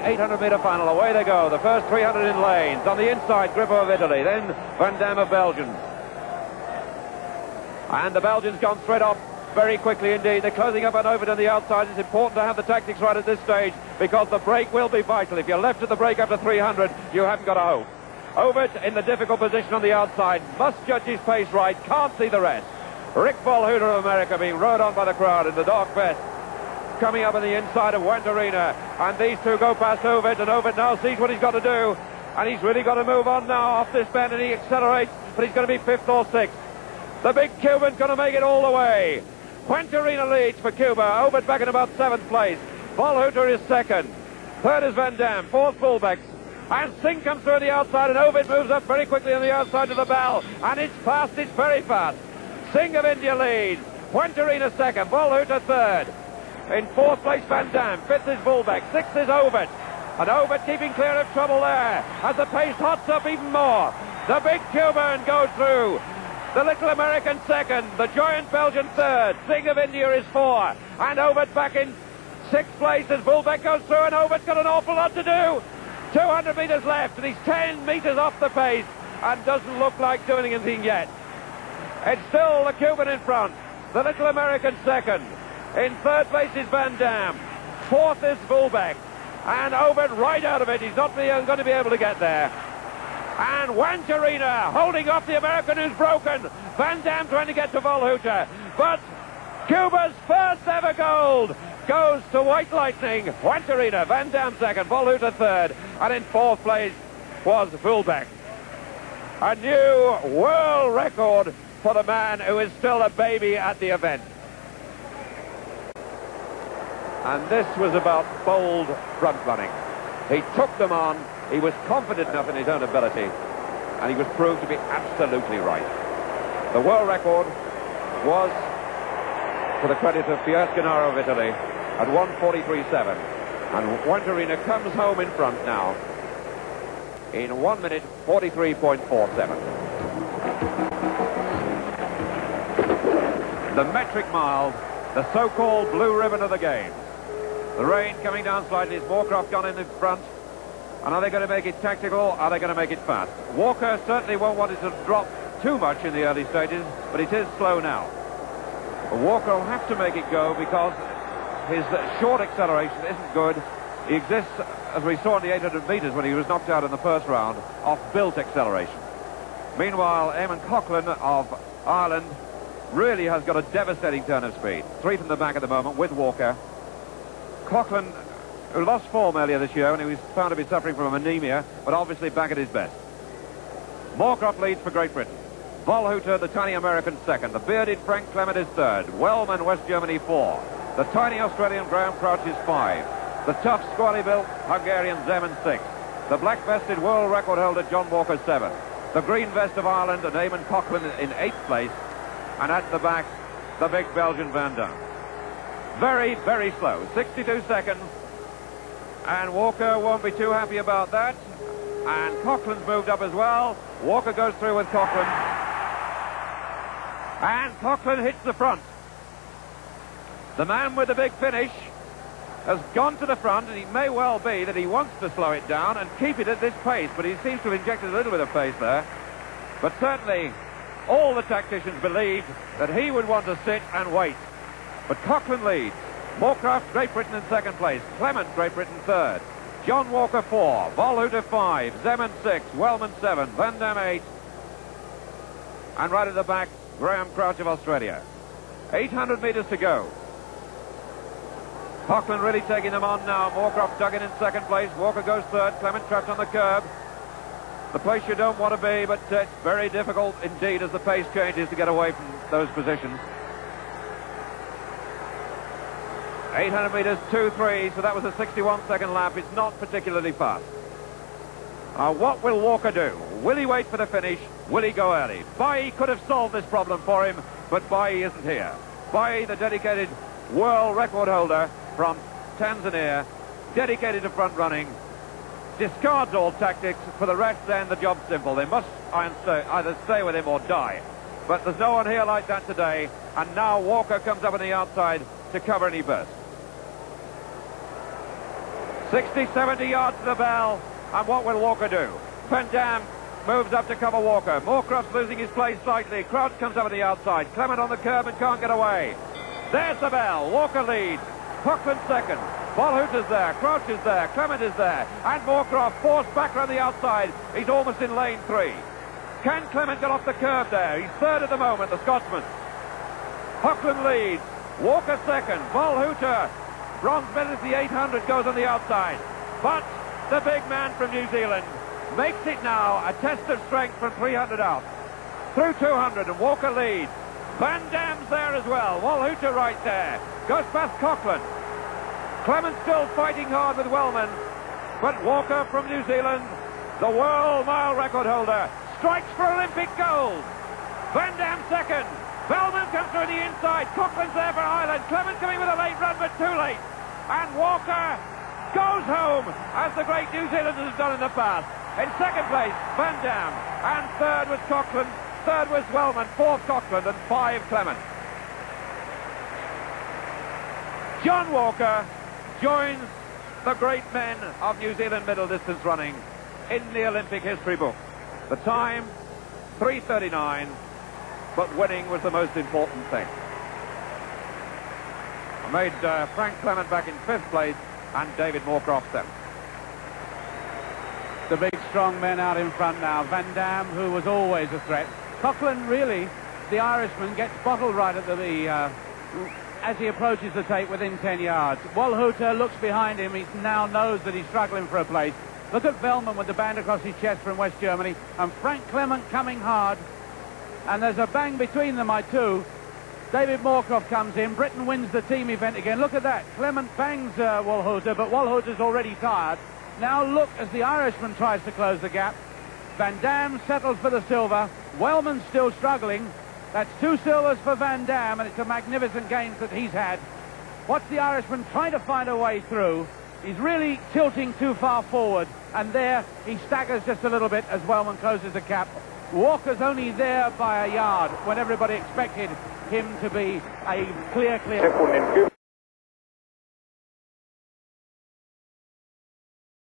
800-meter final, away they go. The first 300 in lanes. On the inside, Grippo of Italy, then Van Dam of Belgium. And the Belgians gone straight off very quickly indeed. They're closing up on Ovett on the outside. It's important to have the tactics right at this stage because the break will be vital. If you're left at the break after 300, you haven't got a hope. Ovett in the difficult position on the outside, must judge his pace right, can't see the rest. Rick Volhuter of America being rode on by the crowd in the dark vest, coming up on the inside of Juantorena, and these two go past Ovett, and Ovett now sees what he's got to do, and he's really got to move on now off this bend, and he accelerates, but he's going to be 5th or 6th. The big Cuban's going to make it all the way. Juantorena leads for Cuba. Ovett back in about 7th place. Volhuter is 2nd. 3rd is Van Dam. 4th fullbacks. And Singh comes through the outside, and Ovett moves up very quickly on the outside to the bell. And it's fast, it's very fast. Singh of India leads. Juantorena 2nd. Volhuter 3rd. In 4th place, Van Dam. 5th is Volbeck. 6th is Ovett. And Ovett keeping clear of trouble there as the pace hots up even more. The big Cuban goes through. The little American 2nd. The giant Belgian 3rd. Singh of India is 4. And Ovett back in 6th place as Volbeck goes through. And Ovett's got an awful lot to do. 200 metres left, and he's 10 metres off the pace and doesn't look like doing anything yet. It's still the Cuban in front. The little American 2nd. In 3rd place is Van Dam. 4th is Volbeck. And Ovett right out of it. He's not going to be able to get there. And Juantorena holding off the American who's broken. Van Dam trying to get to Volhuter. But Cuba's first ever gold goes to White Lightning. Juantorena, Van Dam 2nd, Volhuter 3rd. And in 4th place was Volbeck. A new world record for the man who is still a baby at the event. And this was about bold front running. He took them on. He was confident enough in his own ability, and he was proved to be absolutely right. The world record was for the credit of Fiascanaro of Italy at 1:43.7, and Juantorena comes home in front now in 1 minute 43.47. The metric mile, the so-called blue ribbon of the game. The rain coming down slightly. Is Moorcroft gone in front? And are they going to make it tactical? Are they going to make it fast? Walker certainly won't want it to drop too much in the early stages, but it is slow now. But Walker will have to make it go because his short acceleration isn't good. He exists, as we saw in the 800 metres when he was knocked out in the first round, off built acceleration. Meanwhile, Eamon Coughlin of Ireland really has got a devastating turn of speed. 3 from the back at the moment with Walker. Coughlin, who lost form earlier this year when he was found to be suffering from anemia, but obviously back at his best. Moorcroft leads for Great Britain. Volhuter, the tiny American 2nd. The bearded Frank Clement is 3rd. Wellman, West Germany 4. The tiny Australian Graham Crouch is 5. The tough, squally-built Hungarian Zeman 6. The black-vested world record holder John Walker 7. The green vest of Ireland and Eamon Coughlin in 8th place. And at the back, the big Belgian Van Dam. Very, very slow. 62 seconds. And Walker won't be too happy about that. And Coughlin's moved up as well. Walker goes through with Coughlin. And Coughlin hits the front. The man with the big finish has gone to the front, and it may well be that he wants to slow it down and keep it at this pace, but he seems to have injected a little bit of pace there. But certainly all the tacticians believed that he would want to sit and wait. But Coughlin leads. Moorcroft, Great Britain in 2nd place. Clement, Great Britain 3rd. John Walker 4. Volhuter 5. Zeman 6. Wellman 7. Van Dam 8. And right at the back, Graham Crouch of Australia. 800 metres to go. Coughlin really taking them on now. Moorcroft dug in 2nd place. Walker goes 3rd. Clement trapped on the curb. The place you don't want to be, but it's very difficult indeed as the pace changes to get away from those positions. 800 metres, 2-3, so that was a 61-second lap. It's not particularly fast. What will Walker do? Will he wait for the finish? Will he go early? Bai could have solved this problem for him, but Bai isn't here. Bai, the dedicated world record holder from Tanzania, dedicated to front running, discards all tactics. For the rest, then, the job's simple. They must either stay with him or die. But there's no one here like that today, and now Walker comes up on the outside to cover any burst. 60, 70 yards to the bell. And what will Walker do? Van Dam moves up to cover Walker. Moorcroft's losing his place slightly. Crouch comes up on the outside. Clement on the curb and can't get away. There's the bell. Walker leads. Cochran second. Volhouter's there. Crouch is there. Clement is there. And Moorcroft forced back around the outside. He's almost in lane 3. Can Clement get off the curb there? He's third at the moment, the Scotsman. Cochran leads. Walker second. Volhouter. Bronze medalist, the 800, goes on the outside. But the big man from New Zealand makes it now a test of strength from 300 out. Through 200, and Walker leads. Van Dam's there as well. Volhouter right there. Goes past Cochran. Clement still fighting hard with Wellman. But Walker from New Zealand, the world mile record holder, strikes for Olympic gold. Van Dam second. Wellman comes through the inside. Cochran's there for Ireland. Clement coming with a late run, but too late. And Walker goes home, as the great New Zealanders have done in the past. In second place, Van Dam. And third was Cochran. Third was Wellman. Fourth, Cochran. And 5, Clement. John Walker joins the great men of New Zealand middle distance running in the Olympic history book. The time, 3:39, but winning was the most important thing. I made Frank Clement back in 5th place and David Moorcroft 7th. The big strong men out in front now. Van Dam, who was always a threat. Cochran, really, the Irishman, gets bottled right at as he approaches the tape within 10 yards. Volhouter looks behind him. He now knows that he's struggling for a place. Look at Wellman with the band across his chest from West Germany. And Frank Clement coming hard. And there's a bang between them, David Moorcroft comes in. Britain wins the team event again. Look at that. Clement bangs Volhouter, but Volhouter's already tired. Now look as the Irishman tries to close the gap. Van Dam settles for the silver. Wellman's still struggling. That's 2 silvers for Van Dam, and it's a magnificent gains that he's had. Watch the Irishman trying to find a way through. He's really tilting too far forward, and there he staggers just a little bit as Wellman closes the gap. Walker's only there by a yard when everybody expected him to be a clear